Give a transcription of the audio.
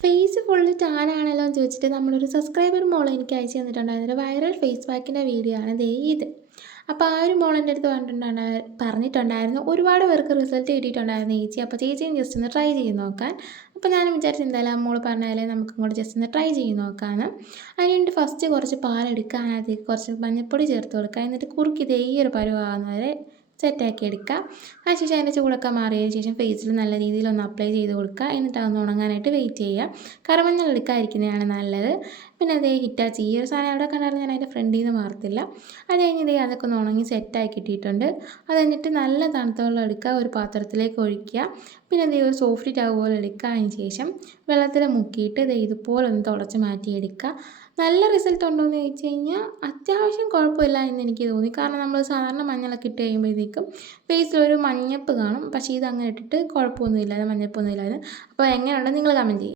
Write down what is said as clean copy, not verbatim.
Face full ടാനാണല്ലോ എന്ന് ചോദിച്ചിട്ട് നമ്മളൊരു സബ്സ്ക്രൈബർ മോൾ എനിക്ക് അയച്ചു തന്നിട്ടുണ്ടായിരുന്നു. ഒരു വൈറൽ ഫേസ് പാക്കിൻ്റെ വീഡിയോ ആണ് ദേ ഇത്. അപ്പോൾ ആ ഒരു മോൾ എൻ്റെ അടുത്ത് പറഞ്ഞിട്ടുണ്ടായിരുന്നു ഒരുപാട് പേർക്ക് റിസൾട്ട് കിട്ടിയിട്ടുണ്ടായിരുന്നു ചേച്ചി. അപ്പോൾ ചേച്ചിയും ജസ്റ്റ് ഒന്ന് ട്രൈ ചെയ്ത് നോക്കാൻ. അപ്പോൾ ഞാനും വിചാരിച്ചു എന്തായാലും ആ മോൾ പറഞ്ഞാലേ നമുക്കും കൂടെ ജസ്റ്റ് ഒന്ന് ട്രൈ ചെയ്ത് നോക്കാമെന്ന്. അതിനുവേണ്ടി ഫസ്റ്റ് കുറച്ച് പാലെടുക്കുക, അതിനകത്തേക്ക് കുറച്ച് മഞ്ഞൾപ്പൊടി ചേർത്ത് കൊടുക്കുക, എന്നിട്ട് കുറുക്കി ദേ ഈ ഒരു പരുവാകുന്ന വരെ സെറ്റാക്കി എടുക്കുക. അതിനുശേഷം അതിൻ്റെ ചൂടൊക്കെ മാറിയതിന് ശേഷം ഫേസിൽ നല്ല രീതിയിലൊന്ന് അപ്ലൈ ചെയ്ത് കൊടുക്കുക. എന്നിട്ട് അതൊന്ന് ഉണങ്ങാനായിട്ട് വെയിറ്റ് ചെയ്യുക. കറുമഞ്ഞൾ എടുക്കാതിരിക്കുന്നതാണ് നല്ലത്. പിന്നെ അതേ ഹിറ്റാച്ചി ഈ ഒരു സാധനം എവിടെ കണ്ടാലും ഞാൻ അതിൻ്റെ ഫ്രണ്ടിൽ നിന്ന് മാറത്തില്ല. അത് കഴിഞ്ഞ് ഇതേ അതൊക്കെ ഒന്ന് ഉണങ്ങി സെറ്റായി കിട്ടിയിട്ടുണ്ട്. അത് കഴിഞ്ഞിട്ട് നല്ല തണുത്ത വെള്ളം എടുക്കുക, ഒരു പാത്രത്തിലേക്ക് ഒഴിക്കുക. പിന്നെ അതേ ഒരു സോഫ്റ്റ് ടവൽ പോലെ എടുക്കുക. അതിന് ശേഷം വെള്ളത്തിൽ മുക്കിയിട്ട് ദേ ഇതുപോലെ ഒന്ന് തുടച്ച് മാറ്റിയെടുക്കുക. നല്ല റിസൾട്ട് ഉണ്ടോ എന്ന് ചോദിച്ചു കഴിഞ്ഞാൽ അത്യാവശ്യം കുഴപ്പമില്ല എന്ന് എനിക്ക് തോന്നി. കാരണം നമ്മൾ സാധാരണ മഞ്ഞളൊക്കെ ഇട്ട് കഴിയുമ്പോഴത്തേക്കും ഫേസിലൊരു മഞ്ഞപ്പ് കാണും. പക്ഷേ ഇതങ്ങനെ ഇട്ടിട്ട് കുഴപ്പമൊന്നുമില്ല, മഞ്ഞപ്പൊന്നുമില്ലായിരുന്നു. അപ്പോൾ എങ്ങനെയുണ്ടെന്ന് നിങ്ങൾ കമൻറ്റ് ചെയ്യുക.